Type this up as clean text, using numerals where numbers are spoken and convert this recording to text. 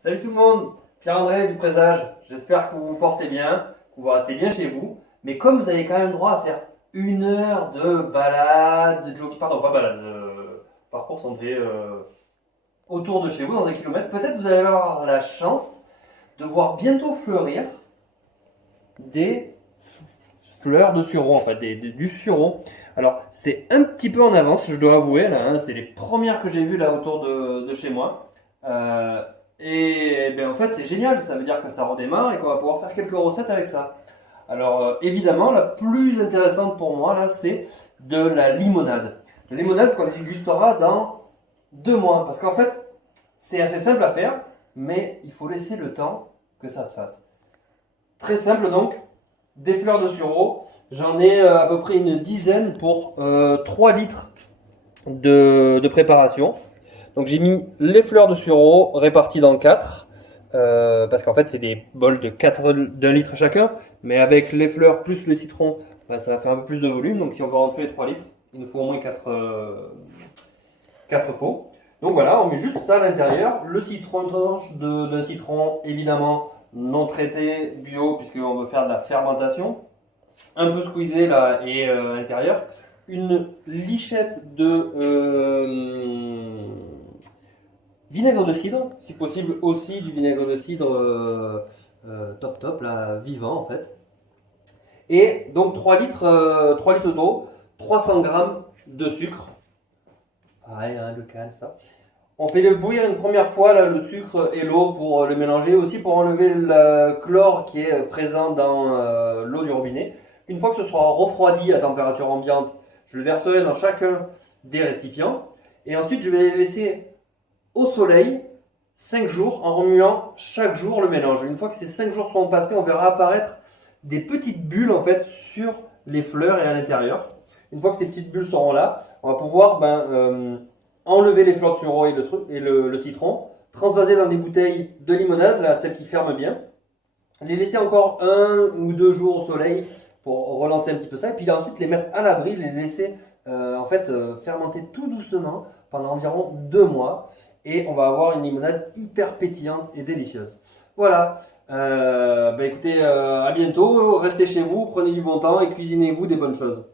Salut tout le monde, Pierre-André du Présage. J'espère que vous vous portez bien, que vous restez bien chez vous. Mais comme vous avez quand même droit à faire 1 heure de balade, de jogging, pardon, pas balade, parcours santé autour de chez vous dans 1 kilomètre, peut-être vous allez avoir la chance de voir bientôt fleurir des fleurs de sureau, en fait, du sureau. Alors, c'est un petit peu en avance, je dois avouer, là, hein, c'est les premières que j'ai vues là autour de chez moi. Et ben, en fait, c'est génial, ça veut dire que ça redémarre et qu'on va pouvoir faire quelques recettes avec ça. Alors, évidemment, la plus intéressante pour moi, là, c'est de la limonade. La limonade qu'on dégustera dans 2 mois. Parce qu'en fait, c'est assez simple à faire, mais il faut laisser le temps que ça se fasse. Très simple donc, des fleurs de sureau. J'en ai à peu près une dizaine pour 3 litres de préparation. Donc j'ai mis les fleurs de sureau réparties dans 4, parce qu'en fait c'est des bols de 4 d'un litre chacun, mais avec les fleurs plus le citron, bah, ça va faire un peu plus de volume. Donc si on veut rentrer les 3 litres, il nous faut au moins 4 pots. Donc voilà, on met juste ça à l'intérieur. Le citron, une tranche d'un citron évidemment non traité, bio, puisqu'on veut faire de la fermentation. Un peu squeezé là et à l'intérieur. Une lichette de vinaigre de cidre, si possible aussi du vinaigre de cidre top là, vivant en fait. Et donc 3 litres d'eau, 300 grammes de sucre. Pareil, hein, le calme, ça. On fait le bouillir une première fois là, le sucre et l'eau pour le mélanger, aussi pour enlever le chlore qui est présent dans l'eau du robinet. Une fois que ce sera refroidi à température ambiante, je le verserai dans chacun des récipients. Et ensuite, je vais les laisser au soleil 5 jours en remuant chaque jour le mélange. Une fois que ces 5 jours seront passés, on verra apparaître des petites bulles en fait sur les fleurs et à l'intérieur. Une fois que ces petites bulles seront là, on va pouvoir enlever les fleurs de sureau et le citron, transvaser dans des bouteilles de limonade, là, celles qui ferment bien, les laisser encore 1 ou 2 jours au soleil pour relancer un petit peu ça, et puis ensuite les mettre à l'abri, les laisser fermenter tout doucement pendant environ 2 mois, et on va avoir une limonade hyper pétillante et délicieuse. Voilà, écoutez, à bientôt, restez chez vous, prenez du bon temps et cuisinez-vous des bonnes choses.